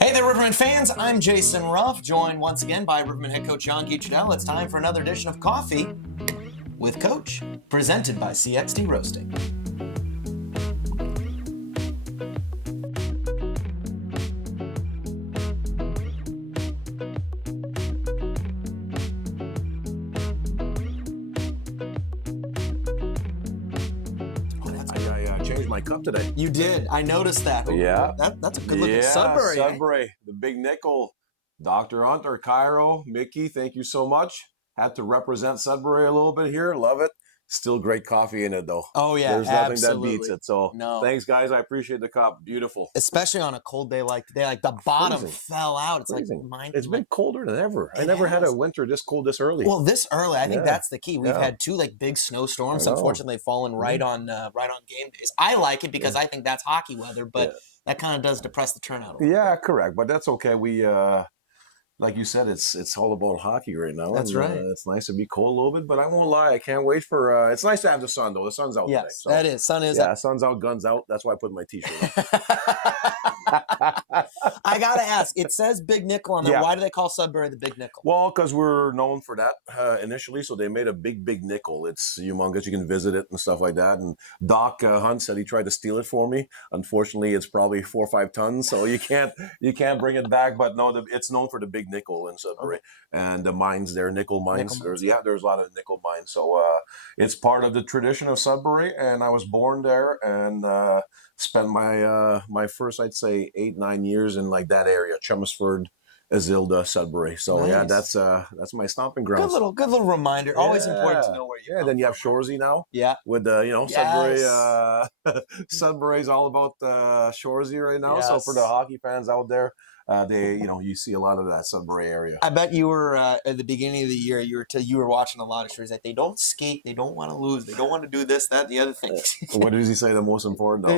Hey there, Rivermen fans. I'm Jason Ruff, joined once again by Rivermen head coach Jean-Guy Trudel. It's time for another edition of Coffee with Coach, presented by CXT Roasting. My cup today. You did. I noticed that. Yeah. That's a good looking Sudbury. Sudbury, the big nickel. Dr. Hunter, Cairo, Mickey, thank you so much. Had to represent Sudbury a little bit here. Love it. Still great coffee in it, though. Oh, yeah. There's nothing that beats it. So no. Thanks, guys. I appreciate the cup. Beautiful. Especially on a cold day like today. Like the bottom fell out. It's freezing. Like it's been colder than ever. I never had a winter this cold this early. Well, this early, I think that's the key. We've had two big snowstorms. Unfortunately, fallen right on game days. I like it because I think that's hockey weather, but that kind of does depress the turnout. Yeah, correct. But that's okay. We like you said, it's all about hockey right now. That's right. It's nice to be cold a little bit, but I won't lie. I can't wait for. It's nice to have the sun though. The sun's out today. So, that is. Sun is out. Sun's out, guns out. That's why I put my T-shirt on. I gotta ask. It says Big Nickel on there. Why do they call Sudbury the Big Nickel? Well, because we're known for that initially. So they made a big nickel. It's humongous. You can visit it and stuff like that. And Doc Hunt said he tried to steal it for me. Unfortunately, it's probably 4 or 5 tons, so you can't bring it back. But no, it's known for the Big Nickel in Sudbury, and the mines there, nickel mines. There's a lot of nickel mines. So it's part of the tradition of Sudbury, and I was born there and spent my first, I'd say, 8-9 years in like that area, Chelmsford, Azilda, Sudbury. So that's my stomping grounds. Good little reminder. Always important to know where you. Then you have Shoresy now. Yeah. With Sudbury. Sudbury's all about Shoresy right now. Yes. So for the hockey fans out there, you see a lot of that Sudbury area. I bet you were at the beginning of the year. You were watching a lot of shows that they don't skate, they don't want to lose, they don't want to do this, that, the other thing. What does he say? The most important?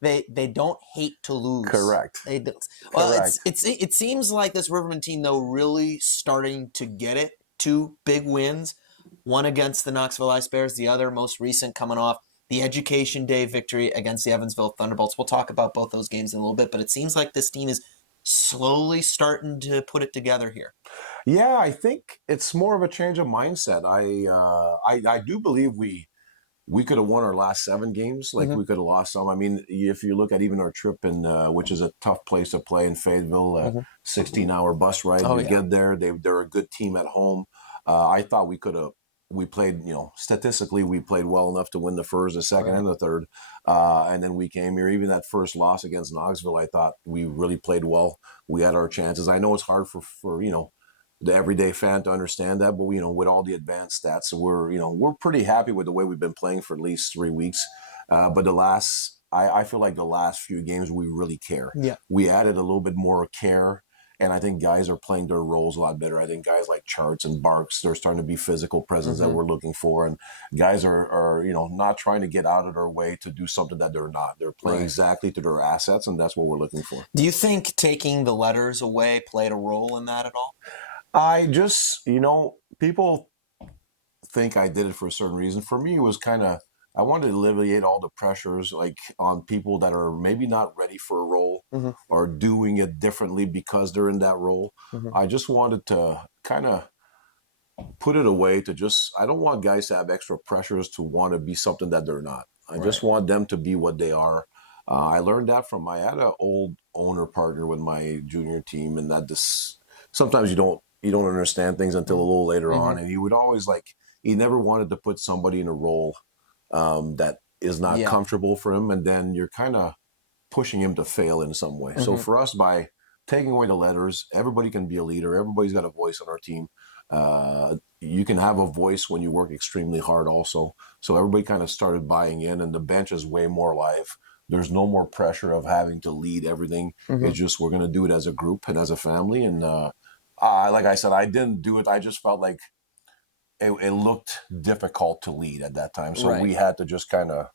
They don't hate to lose. Correct. They do. Well, it seems like this Rivermen team though really starting to get it. 2 big wins, one against the Knoxville Ice Bears, the other most recent coming off the Education Day victory against the Evansville Thunderbolts. We'll talk about both those games in a little bit, but it seems like this team is slowly starting to put it together here. Yeah, I think it's more of a change of mindset. I do believe we could have won our last 7 games. Like we could have lost some. I mean, if you look at even our trip in, which is a tough place to play in Fayetteville, 16-hour bus ride. Get there. They're a good team at home. I thought we played, statistically, we played well enough to win the first, the second, and the third. And then we came here. Even that first loss against Knoxville, I thought we really played well. We had our chances. I know it's hard for the everyday fan to understand that, but with all the advanced stats, we're pretty happy with the way we've been playing for at least 3 weeks. But I feel like the last few games we really care. Yeah, we added a little bit more care. And I think guys are playing their roles a lot better. I think guys like Charts and Barks, they're starting to be physical presence that we're looking for. And guys are not trying to get out of their way to do something that they're not. They're playing exactly to their assets, and that's what we're looking for. Do you think taking the letters away played a role in that at all? I just, people think I did it for a certain reason. For me, it was kind of, I wanted to alleviate all the pressures on people that are maybe not ready for a role or doing it differently because they're in that role. I just wanted to kind of put it away I don't want guys to have extra pressures to want to be something that they're not. I just want them to be what they are. I learned that I had an old owner partner with my junior team, and that sometimes you don't understand things until a little later on. And he would always he never wanted to put somebody in a role that is not comfortable for him, and then you're kind of pushing him to fail in some way. So for us, by taking away the letters, everybody can be a leader. Everybody's got a voice on our team. You can have a voice when you work extremely hard also. So everybody kind of started buying in, and the bench is way more live. There's no more pressure of having to lead everything. It's just we're going to do it as a group and as a family. And like I said, I didn't do it. I just felt like it looked difficult to lead at that time. So we had to just kind of,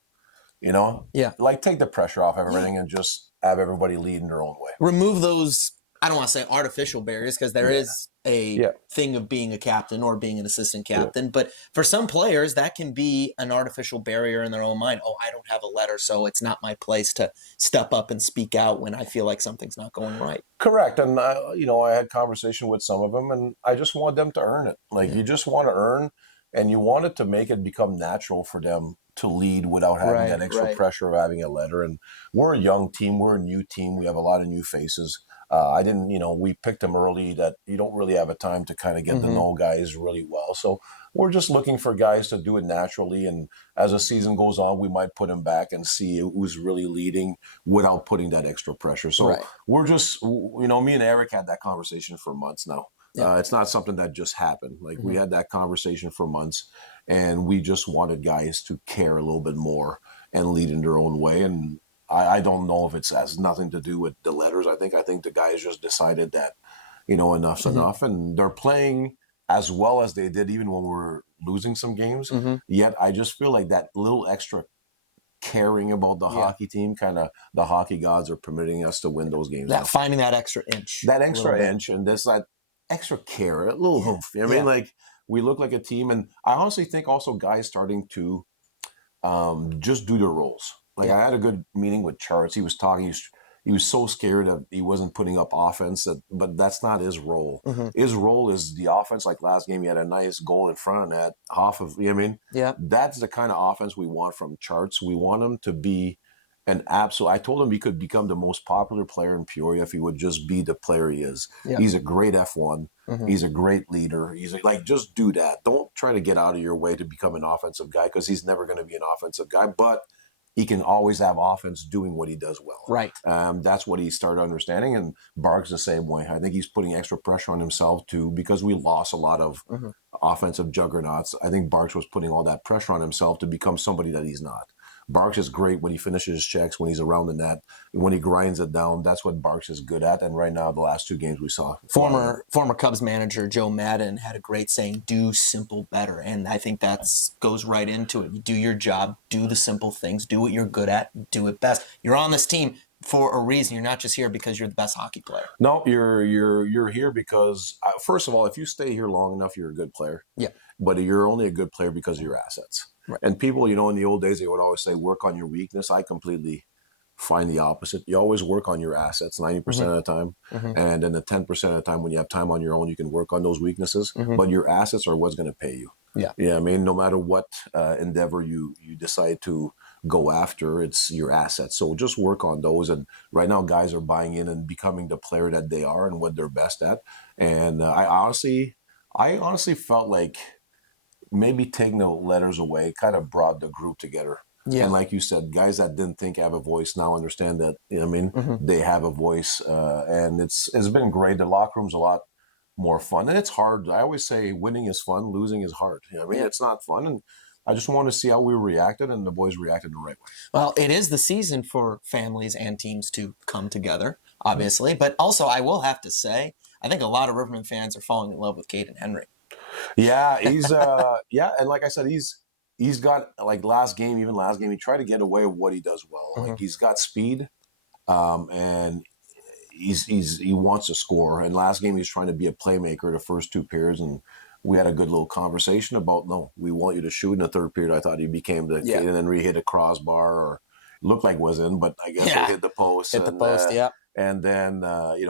take the pressure off everything and just have everybody lead in their own way. Remove those, I don't want to say artificial barriers, because there is a Yeah. thing of being a captain or being an assistant Yeah. captain. But for some players, that can be an artificial barrier in their own mind. Oh, I don't have a letter, so it's not my place to step up and speak out when I feel like something's not going right. Correct. And I had conversation with some of them, and I just want them to earn it. Like Yeah. you just want to earn, and you want it to make it become natural for them to lead without having that extra pressure of having a letter. And we're a young team. We're a new team. We have a lot of new faces. I didn't, we picked them early that you don't really have a time to kind of get to know guys really well. So we're just looking for guys to do it naturally. And as the season goes on, we might put them back and see who's really leading without putting that extra pressure. So we're just, me and Eric had that conversation for months now. Yeah. It's not something that just happened. Like we had that conversation for months, and we just wanted guys to care a little bit more and lead in their own way. And I don't know if it has nothing to do with the letters. I think the guys just decided that, enough's enough, and they're playing as well as they did even when we were losing some games. Yet I just feel like that little extra caring about the hockey team, kind of the hockey gods are permitting us to win those games. Finding that extra inch. That extra inch and that extra care, a little oomph. I mean, like we look like a team. And I honestly think also guys starting to just do their roles. Like I had a good meeting with Charles. He was talking. He was so scared that he wasn't putting up offense, but that's not his role. His role is the offense. Like last game, he had a nice goal in front of that. That's the kind of offense we want from Charts. We want him to be an absolute. I told him he could become the most popular player in Peoria if he would just be the player he is. He's a great F1. He's a great leader. Just do that. Don't try to get out of your way to become an offensive guy, because he's never going to be an offensive guy. But he can always have offense doing what he does well. Right. That's what he started understanding. And Bark's the same way. I think he's putting extra pressure on himself too, because we lost a lot of offensive juggernauts. I think Barks was putting all that pressure on himself to become somebody that he's not. Barks is great when he finishes his checks, when he's around the net, when he grinds it down. That's what Barks is good at. And right now, the last two games we saw. Former Cubs manager Joe Madden had a great saying, do simple better. And I think that goes right into it. You do your job, do the simple things, do what you're good at, do it best. You're on this team for a reason. You're not just here because you're the best hockey player. No, you're here because, first of all, if you stay here long enough, you're a good player. Yeah. But you're only a good player because of your assets. Right. And people, in the old days, they would always say, work on your weakness. I completely find the opposite. You always work on your assets 90% of the time. And then the 10% of the time when you have time on your own, you can work on those weaknesses. But your assets are what's going to pay you. Yeah. I mean, no matter what endeavor you decide to go after, it's your assets. So just work on those. And right now, guys are buying in and becoming the player that they are and what they're best at. And I honestly felt like maybe taking the letters away kind of brought the group together. Yeah. And like you said, guys that didn't think have a voice now understand that, they have a voice. And it's been great. The locker room's a lot more fun. And it's hard. I always say winning is fun, losing is hard. It's not fun. And I just want to see how we reacted, and the boys reacted the right way. Well, it is the season for families and teams to come together, obviously. But also, I will have to say, I think a lot of Rivermen fans are falling in love with Caden Henry. Yeah, he's and like I said, he's got, like last game, he tried to get away with what he does well. Like he's got speed, and he wants to score. And last game, he's trying to be a playmaker the first two periods, and we had a good little conversation about, no, we want you to shoot in the third period. I thought he became the kid, and then we hit a crossbar, or looked like was in, but I guess it hit the post. And then,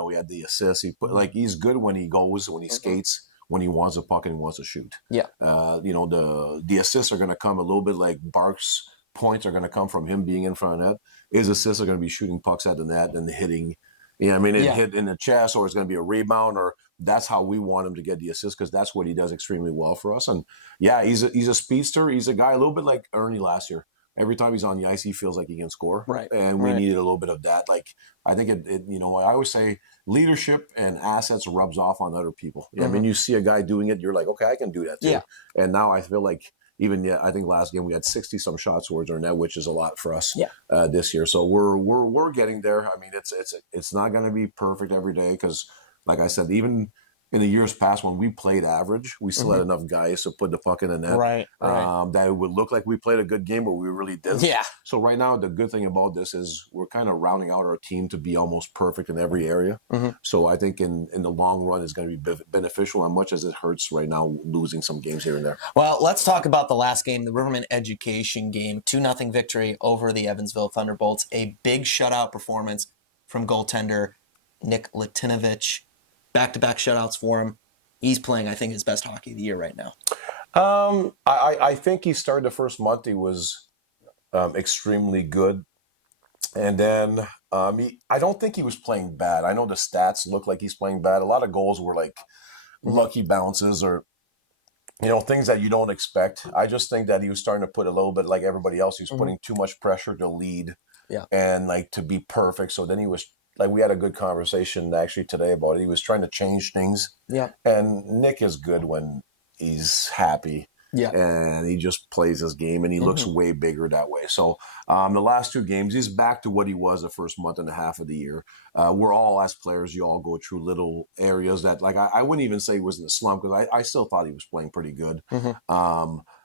we had the assist. He's good when he goes, when he skates, when he wants a puck and he wants to shoot. Yeah. The assists are going to come a little bit like Barks' points are going to come from him being in front of net. His assists are going to be shooting pucks at the net and hitting. Hit in the chest, or it's going to be a rebound, or that's how we want him to get the assist, because that's what he does extremely well for us. And he's a speedster. He's a guy a little bit like Ernie last year. Every time he's on the ice, he feels like he can score. Right. And we needed a little bit of that. Like, I think I always say leadership and assets rubs off on other people. I mean, you see a guy doing it, you're like, okay, I can do that too. Yeah. And now I feel like I think last game we had 60-some shots towards our net, which is a lot for us this year. So we're getting there. I mean, it's not going to be perfect every day, because, like I said, even in the years past when we played average, we still had enough guys to put the puck in the net. Right. That it would look like we played a good game, but we really didn't. Yeah. So right now, the good thing about this is we're kind of rounding out our team to be almost perfect in every area. So I think in the long run, it's going to be beneficial, as much as it hurts right now losing some games here and there. Well, let's talk about the last game, the Rivermen Education game. 2-0 victory over the Evansville Thunderbolts. A big shutout performance from goaltender Nick Latinovich. Back-to-back shutouts for him. He's playing, I think, his best hockey of the year right now. I think he started the first month. He was extremely good. And then I don't think he was playing bad. I know the stats look like he's playing bad. A lot of goals were like lucky bounces or, things that you don't expect. I just think that he was starting to put a little bit like everybody else. He was putting too much pressure to lead and like to be perfect. So then he was like, we had a good conversation actually today about it. He was trying to change things. Yeah. And Nick is good when he's happy. Yeah. And he just plays his game, and he looks way bigger that way. So the last 2 games, he's back to what he was the first month and a half of the year. We're all, as players, you all go through little areas that, like, I wouldn't even say he was in a slump, because I still thought he was playing pretty good.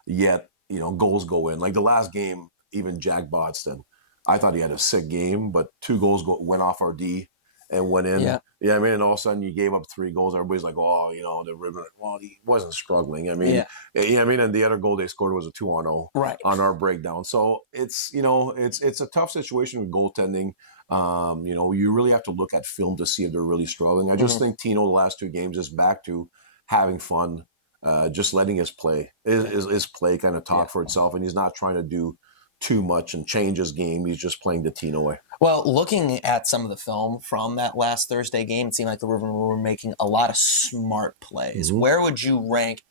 Yet, goals go in. Like the last game, even Jack Bodston, I thought he had a sick game, but 2 goals went off our D and went in. Yeah, I mean, and all of a sudden you gave up 3 goals. Everybody's like, oh, the River. Well, he wasn't struggling. I mean, and the other goal they scored was a 2-0 on our breakdown. So it's it's a tough situation with goaltending. You really have to look at film to see if they're really struggling. I just think Tino the last 2 games is back to having fun, just letting his play kind of talk for itself, and he's not trying to do too much and change his game. He's just playing the Tino way. Well, looking at some of the film from that last Thursday game, it seemed like the Rivermen were making a lot of smart plays. Where would you rank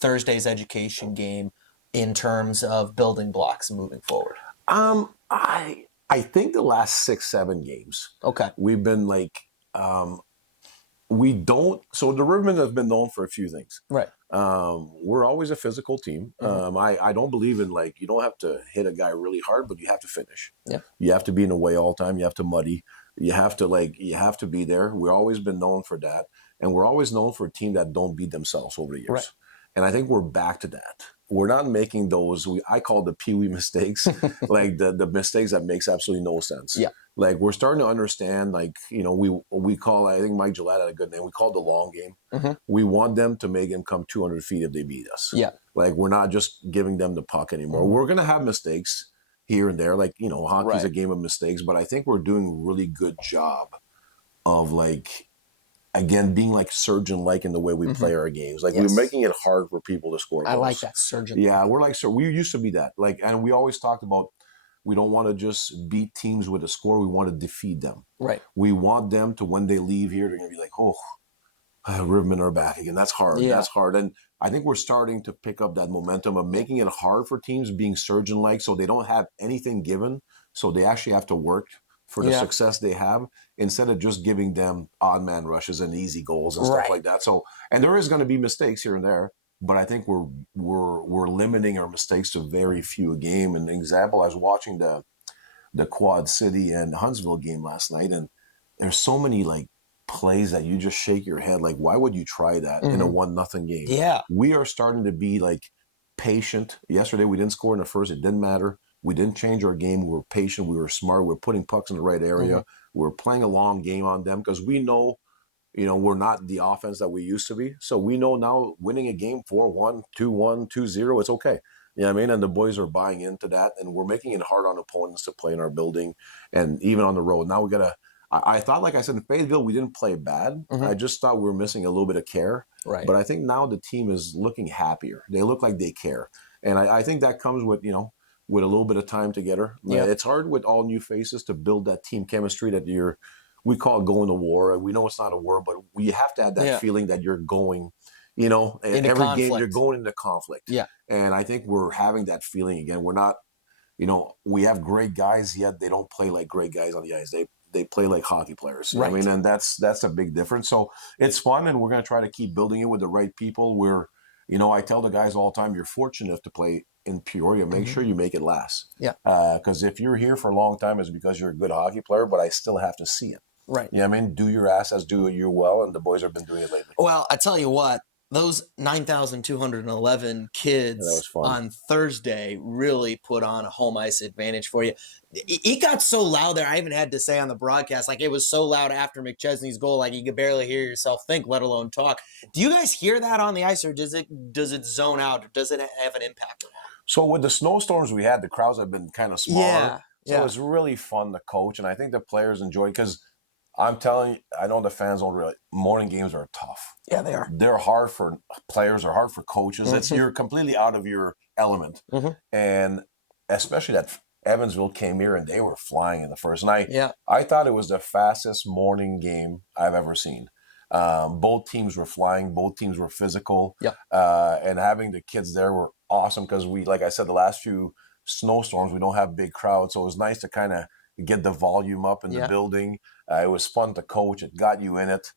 Thursday's Education game in terms of building blocks moving forward? I think the last 6-7 games, we've been like, we don't. So the Rivermen have been known for a few things. Right. We're always a physical team. I don't believe in, like, you don't have to hit a guy really hard, but you have to finish. Yeah. You have to be in the way all the time. You have to muddy. You have to be there. We've always been known for that. And we're always known for a team that don't beat themselves over the years. Right. And I think we're back to that. We're not making those, I call the pee-wee mistakes, like the mistakes that makes absolutely no sense. Yeah. Like, we're starting to understand, like, we call, I think Mike Gillette had a good name, we call it the long game. We want them to make them come 200 feet if they beat us. Yeah. Like, we're not just giving them the puck anymore. We're going to have mistakes here and there. Like, hockey's a game of mistakes, but I think we're doing a really good job of, like, again, being like surgeon-like in the way we play our games. Like, we're making it hard for people to score goals. I like that, surgeon. Yeah, we're like, so we used to be that. Like, and we always talked about, we don't want to just beat teams with a score. We want to defeat them. Right. We want them to, when they leave here, they're going to be like, oh, Rivermen are back again. That's hard. Yeah. That's hard. And I think we're starting to pick up that momentum of making it hard for teams, being surgeon-like, so they don't have anything given. So they actually have to work for the success they have, instead of just giving them odd man rushes and easy goals and stuff like that. So, and there is going to be mistakes here and there, but I think we're limiting our mistakes to very few a game. An example, I was watching the Quad City and Huntsville game last night, and there's so many like plays that you just shake your head, like, why would you try that in a 1-0 game? Yeah. We are starting to be like patient. Yesterday we didn't score in the first, it didn't matter. We didn't change our game. We were patient. We were smart. We were putting pucks in the right area. We were playing a long game on them, because we know, we're not the offense that we used to be. So we know now winning a game 4-1, 2-1, 2-0, it's okay. You know what I mean? And the boys are buying into that, and we're making it hard on opponents to play in our building and even on the road. Now we got to, I thought, like I said, in Fayetteville, we didn't play bad. I just thought we were missing a little bit of care. Right. But I think now the team is looking happier. They look like they care. And I think that comes with, with a little bit of time together. Yeah. It's hard with all new faces to build that team chemistry that we call it going to war. We know it's not a war, but we have to have that feeling that you're going, into every conflict. game you're going into conflict. Yeah. And I think we're having that feeling again. We're not, we have great guys, yet they don't play like great guys on the ice. They play like hockey players. You know what I mean? And that's a big difference. So it's fun, and we're going to try to keep building it with the right people. I tell the guys all the time, you're fortunate to play in Peoria. Make sure you make it last. Yeah. Because if you're here for a long time, it's because you're a good hockey player, but I still have to see it. Right. You know what I mean? Do your assets, do you well, and the boys have been doing it lately. Well, I tell you what, those 9,211 And that was kids fun. on Thursday really put on a home ice advantage for you. It got so loud there. I even had to say on the broadcast, like it was so loud after McChesney's goal, like you could barely hear yourself think, let alone talk. Do you guys hear that on the ice, or does it zone out, or does it have an impact? So with the snowstorms we had, the crowds have been kind of smaller. Yeah. So it's really fun to coach, and I think the players enjoy it because I'm telling you, I know the fans don't really. Morning games are tough. Yeah, they are. They're hard for players. They're hard for coaches. Mm-hmm. You're completely out of your element, and especially that Evansville came here and they were flying in the first. And I thought it was the fastest morning game I've ever seen. Both teams were flying. Both teams were physical. Yep. And having the kids there were awesome because we, like I said, the last few snowstorms we don't have big crowds, so it was nice to kind of get the volume up in the building. It was fun to coach. It got you in it.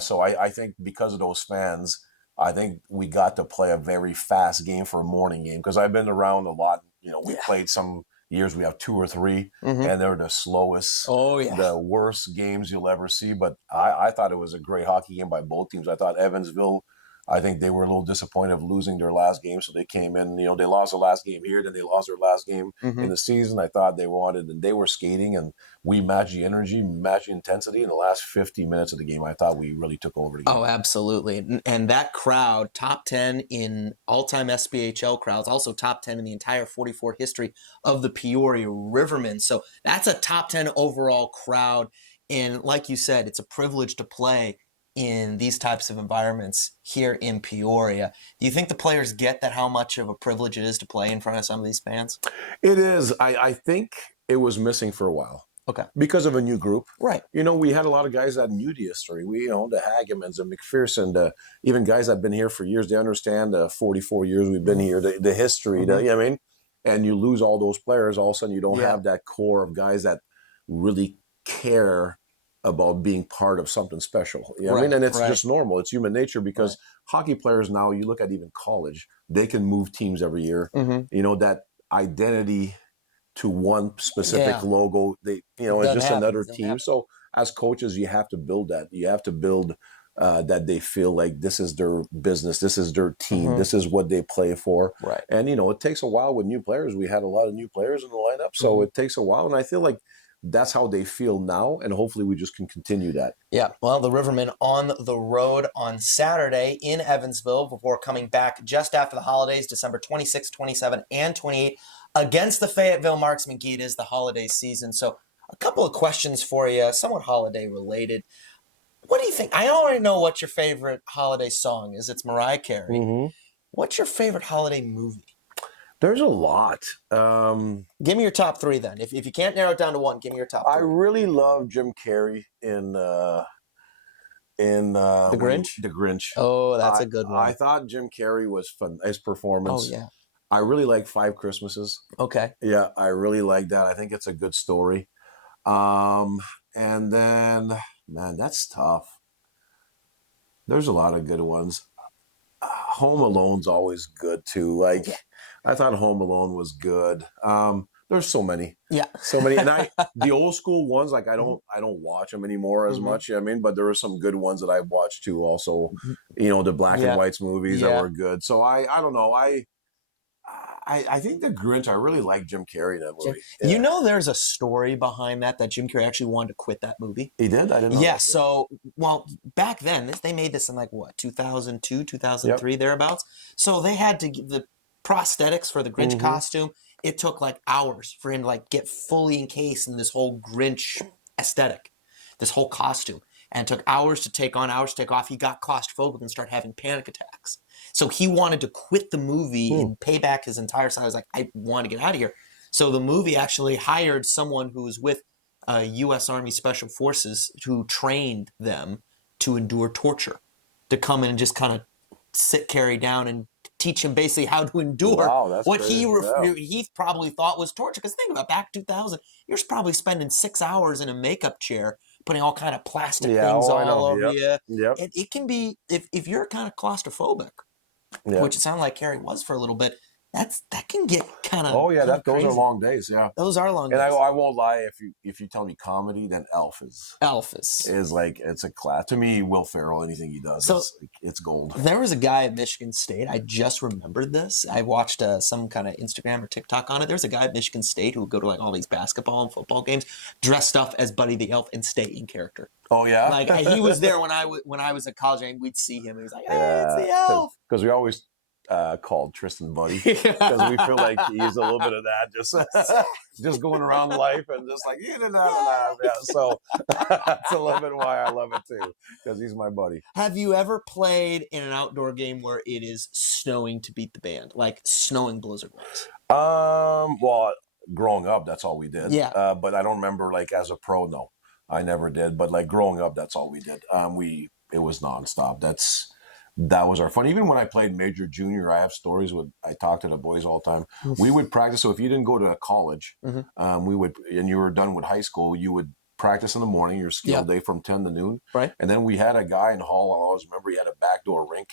So I think because of those fans, I think we got to play a very fast game for a morning game because I've been around a lot. You know, we played some years we have 2 or 3, and they're the slowest, the worst games you'll ever see. But I thought it was a great hockey game by both teams. I thought Evansville, I think they were a little disappointed of losing their last game, so they came in. You know, they lost their last game here, then they lost their last game in the season. I thought they wanted, and they were skating, and we matched the energy, matched the intensity. In the last 50 minutes of the game, I thought we really took over the game. Oh, absolutely. And that crowd, top 10 in all-time SPHL crowds, also top 10 in the entire 44 history of the Peoria Rivermen. So that's a top 10 overall crowd. And like you said, it's a privilege to play in these types of environments here in Peoria. Do you think the players get that, how much of a privilege it is to play in front of some of these fans? It is. I think it was missing for a while. Okay. Because of a new group. Right. You know, we had a lot of guys that knew the history. We, you know, the Hagemans, the McPherson, even guys that have been here for years, they understand the 44 years we've been here, the history, you know what I mean? And you lose all those players, all of a sudden you don't have that core of guys that really care about being part of something special. You know what I mean? And it's just normal. It's human nature because hockey players now, you look at even college, they can move teams every year. You know, that identity to one specific logo, they, you know, it's just another team. So as coaches, you have to build that. You have to build that they feel like this is their business, this is their team, this is what they play for. Right. And, you know, it takes a while with new players. We had a lot of new players in the lineup, so it takes a while. And I feel like that's how they feel now, and hopefully we just can continue that. Yeah, well, the Rivermen on the road on Saturday in Evansville before coming back just after the holidays, December 26, 27, and 28, against the Fayetteville Marksmen. It is the holiday season. So a couple of questions for you, somewhat holiday related. What do you think? I already know what your favorite holiday song is. It's Mariah Carey. What's your favorite holiday movie? There's a lot. Give me your top 3 then. If you can't narrow it down to one, give me your top 3. I really love Jim Carrey in The Grinch? The Grinch. Oh, that's a good one. I thought Jim Carrey was fun. His performance. Oh, yeah. I really like 5 Christmases. Okay. Yeah, I really like that. I think it's a good story. And then, man, that's tough. There's a lot of good ones. Home Alone's always good too. Like, I thought Home Alone was good. There's so many. Yeah. So many. And the old school ones, like I don't watch them anymore as much. You know what I mean? But there are some good ones that I've watched too also. You know, the black and whites movies that were good. So I don't know. I think The Grinch, I really like Jim Carrey in that movie. Yeah. You know, there's a story behind that Jim Carrey actually wanted to quit that movie. He did? I didn't know. Yeah, so, well, back then, they made this in like, what, 2002, 2003, thereabouts? So they had to give the prosthetics for the Grinch costume. It took like hours for him to like get fully encased in this whole Grinch aesthetic, this whole costume. And it took hours to take on, hours to take off. He got claustrophobic and started having panic attacks. So he wanted to quit the movie and pay back his entire salary. I was like, I want to get out of here. So the movie actually hired someone who was with U.S. Army Special Forces who trained them to endure torture, to come in and just kind of sit Carrie down and teach him basically how to endure what he probably thought was torture. Because think about back 2000, you're probably spending 6 hours in a makeup chair, putting all kind of plastic things all over you. It can be, if you're kind of claustrophobic, which it sounded like Carrie was for a little bit, that can get kind of. Oh yeah, those are crazy. long days. Yeah, Those are long and days. I won't lie. If you tell me comedy, then Elf Elvis. is like it's a class to me. Will Ferrell, anything he does, So is like, it's gold. there was a guy at Michigan State. I just remembered this. I watched some kind of Instagram or TikTok on it. There's a guy at Michigan State who would go to like all these basketball and football games, dressed up as Buddy the Elf and stay in character. Oh yeah, Like he was there when I was at college, and we'd see him. He was like, "Hey, it's yeah, the Elf." because we always called Tristan Buddy because we feel like he's a little bit of that, just going around life and just like yeah. So that's a little bit why I love it too, because he's my buddy. Have you ever played in an outdoor game where it is snowing to beat the band, like snowing blizzard wise? Well, growing up, that's all we did. Yeah. But I don't remember like as a pro. No, I never did. But like growing up, that's all we did. It was nonstop. That was our fun. Even when I played major junior, I have stories with. I talk to the boys all the time. We would practice. So if you didn't go to college, we would, and you were done with high school, you would practice in the morning. Your skill day from 10 to noon. Right. And then we had a guy in Hall. I always remember he had a backdoor rink.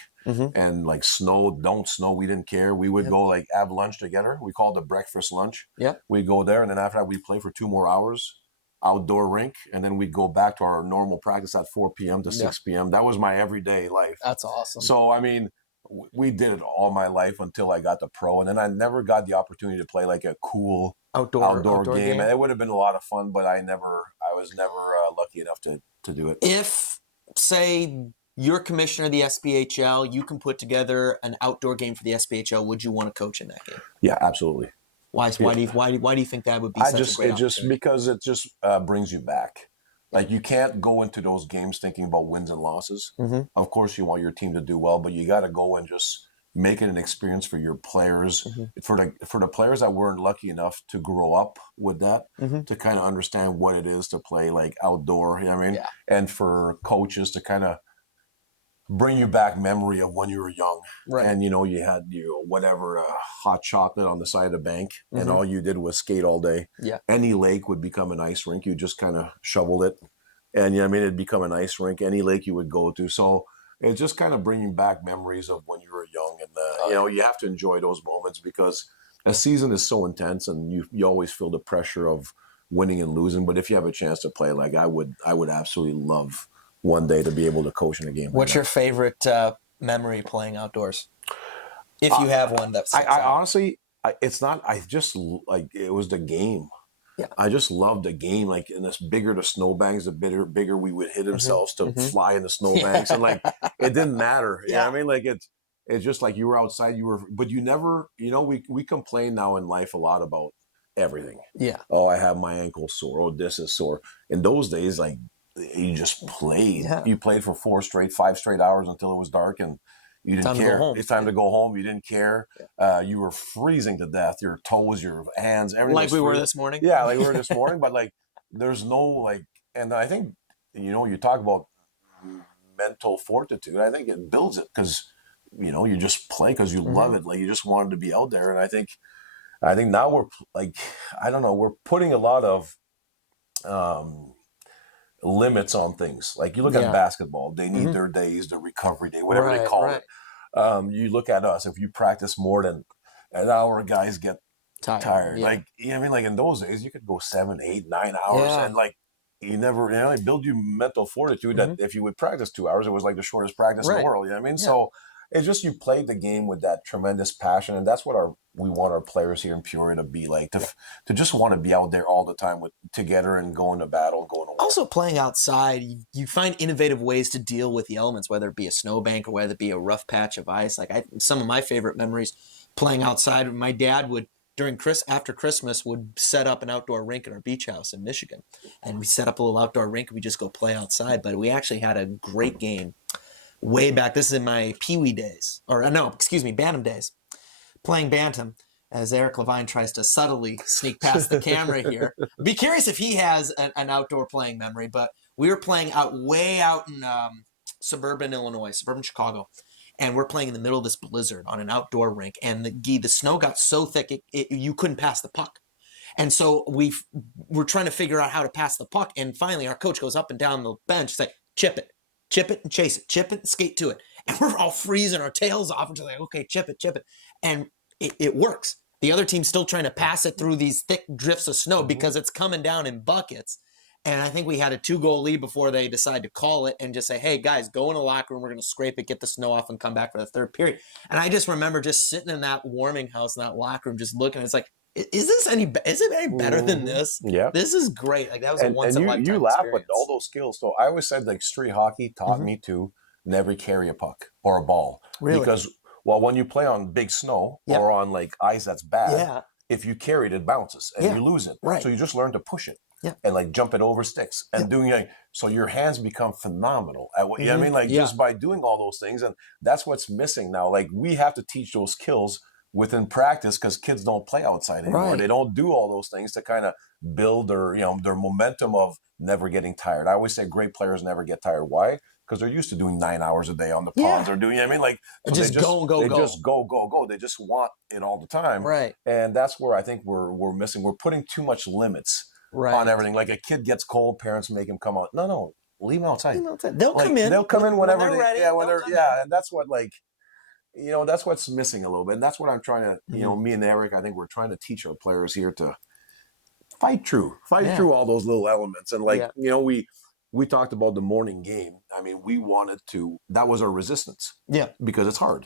And like don't snow, we didn't care. We would go like have lunch together. We called it breakfast lunch. Yeah. We'd go there, and then after that we'd play for 2 more hours, outdoor rink, and then we'd go back to our normal practice at 4 p.m. to 6 p.m. That was my everyday life. That's awesome. So I mean, we did it all my life until I got the pro, and then I never got the opportunity to play like a cool outdoor game. And it would have been a lot of fun, but I was never lucky enough to do it. If, say, you're commissioner of the SPHL, you can put together an outdoor game for the SPHL. Would you want to coach in that game? Yeah, absolutely. Why do you think that would be such a great opportunity? Because it just brings you back. Like you can't go into those games thinking about wins and losses. Of course, you want your team to do well, but you got to go and just make it an experience for your players, for the players that weren't lucky enough to grow up with that, to kind of understand what it is to play like outdoor. You know what I mean? Yeah. And for coaches to kind of bring you back memory of when you were young, and you had whatever hot chocolate on the side of the bank, and all you did was skate all day. Yeah. Any lake would become an ice rink. You just kind of shoveled it, and it'd become an ice rink. Any lake you would go to, so it's just kind of bringing back memories of when you were young, and you have to enjoy those moments because a season is so intense, and you always feel the pressure of winning and losing. But if you have a chance to play, like I would absolutely love one day to be able to coach in a game. What's your favorite memory playing outdoors? If you have one that's I honestly, it's not. I just like it was the game. Yeah. I just loved the game. Like, and this bigger the snowbanks, the bigger we would hit ourselves to fly in the snowbanks, and like it didn't matter. You know what I mean? Like it's just like you were outside. But you never. We complain now in life a lot about everything. Yeah. Oh, I have my ankle sore. Oh, this is sore. In those days, like. You just played. Yeah. You played for 5 straight hours until it was dark, and you didn't care. It's time to go home. You didn't care. You were freezing to death. Your toes, your hands, everything. Like we were this morning. Yeah, like we were this morning. But like, there's no like, and I think you talk about mental fortitude. I think it builds it because you just play because you love it. Like you just wanted to be out there, and I think now we're like, I don't know, we're putting a lot of limits on things. Like you look at basketball, they need their days, their recovery day, whatever they call it. You look at us, if you practice more than an hour, guys get tired. Like, I mean, like in those days, you could go 7, 8, 9 hours and like you never, it build you mental fortitude that if you would practice 2 hours, it was like the shortest practice in the world. You know what I mean? Yeah. So it's just you played the game with that tremendous passion, and that's what we want our players here in Peoria to be like, to just want to be out there all the time together and going to battle, going to war. Also playing outside, you find innovative ways to deal with the elements, whether it be a snowbank or whether it be a rough patch of ice. Like some of my favorite memories playing outside, my dad would, after Christmas, would set up an outdoor rink at our beach house in Michigan. And we set up a little outdoor rink and we just go play outside. But we actually had a great game way back. This is in my Pee-wee days, Bantam days, playing Bantam, as Eric Levine tries to subtly sneak past the camera here. Be curious if he has an outdoor playing memory, but we were playing way out in suburban Illinois, suburban Chicago, and we're playing in the middle of this blizzard on an outdoor rink, and the snow got so thick you couldn't pass the puck. And so we're trying to figure out how to pass the puck, and finally our coach goes up and down the bench, say, chip it and chase it, chip it and skate to it. And we're all freezing our tails off, and just like, okay, chip it. And it works. The other team's still trying to pass it through these thick drifts of snow because it's coming down in buckets. And I think we had a 2-goal lead before they decided to call it and just say, hey, guys, go in the locker room. We're going to scrape it, get the snow off, and come back for the third period. And I just remember just sitting in that warming house in that locker room just looking. It's like, is it any better than this? Yeah. This is great. Like, that was a once-in-a-lifetime you laugh, experience. but all those skills. So I always said, like, street hockey taught me to never carry a puck or a ball. Really? Because, well, when you play on big snow or on, like, ice that's bad, if you carry it, it bounces and you lose it. Right. So you just learn to push it. Yeah. And like jump it over sticks and doing like, so your hands become phenomenal at what, you know what I mean? Like just by doing all those things. And that's what's missing now. Like we have to teach those skills within practice because kids don't play outside anymore. Right. They don't do all those things to kind of build their, you know, their momentum of never getting tired. I always say great players never get tired. Why? Because they're used to doing 9 hours a day on the ponds or doing, you know what I mean? Like so just go. They just go. They just want it all the time. Right. And that's where I think we're missing. We're putting too much limits on everything. Like a kid gets cold, parents make him come out. No, leave him outside. They'll come in. They'll come in whenever they're ready. And that's what like, you know, that's what's missing a little bit. And that's what I'm trying to, you know, me and Eric, I think we're trying to teach our players here to fight through all those little elements. And like, you know, we talked about the morning game. I mean, we wanted to, that was our resistance. Yeah. Because it's hard.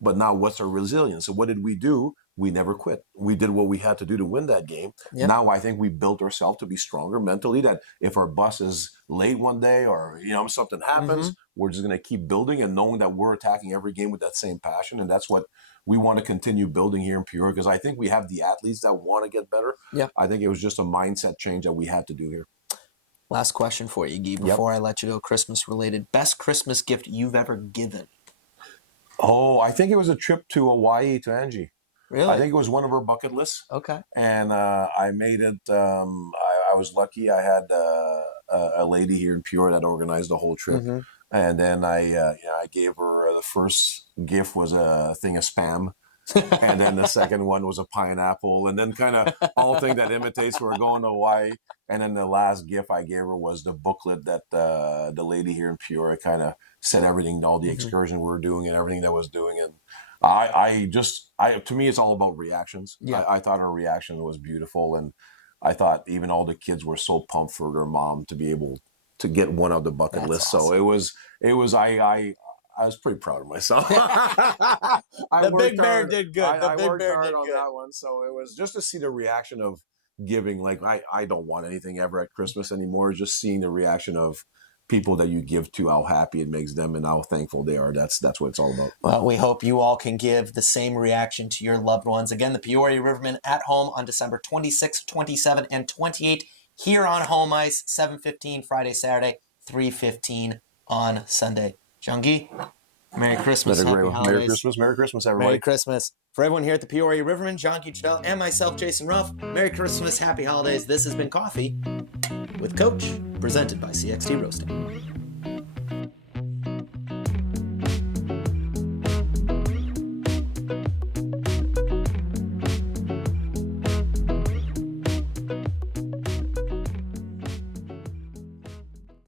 But now what's our resilience? So what did we do? We never quit. We did what we had to do to win that game. Now I think we built ourselves to be stronger mentally, that if our bus is late one day or, you know, something happens, we're just going to keep building and knowing that we're attacking every game with that same passion. And that's what we want to continue building here in Peoria, because I think we have the athletes that want to get better. I think it was just a mindset change that we had to do here. Last question for you, Guy, before I let you go, Christmas related. Best Christmas gift you've ever given? Oh, I think it was a trip to Hawaii to Angie. Really? I think it was one of her bucket lists. Okay. And I made it. I was lucky. I had a lady here in Peoria that organized the whole trip. And then I gave her the first gift was a thing of Spam. And then the second one was a pineapple. And then kind of all thing that imitates we're going to Hawaii. And then the last gift I gave her was the booklet that the lady here in Peoria kind of said everything, all the excursion we were doing and everything that was doing. And to me, it's all about reactions. I thought her reaction was beautiful. And I thought even all the kids were so pumped for their mom to be able to get one of the bucket list. Awesome. So I was pretty proud of myself. The Big Bear did good. I worked hard on that one. So it was just to see the reaction of giving. Like, I don't want anything ever at Christmas anymore. Just seeing the reaction of people that you give to, how happy it makes them and how thankful they are. That's what it's all about. Well, we hope you all can give the same reaction to your loved ones. Again, the Peoria Rivermen at home on December 26th, 27th, and 28th. Here on home ice, 7:15 Friday, Saturday, 3:15 on Sunday. Jean-Guy, Merry Christmas. Happy holidays. Merry Christmas, everybody. Merry Christmas. For everyone here at the Peoria Rivermen, Jean-Guy Trudel, and myself, Jason Ruff, Merry Christmas, Happy Holidays. This has been Coffee with Coach, presented by CXT Roasting.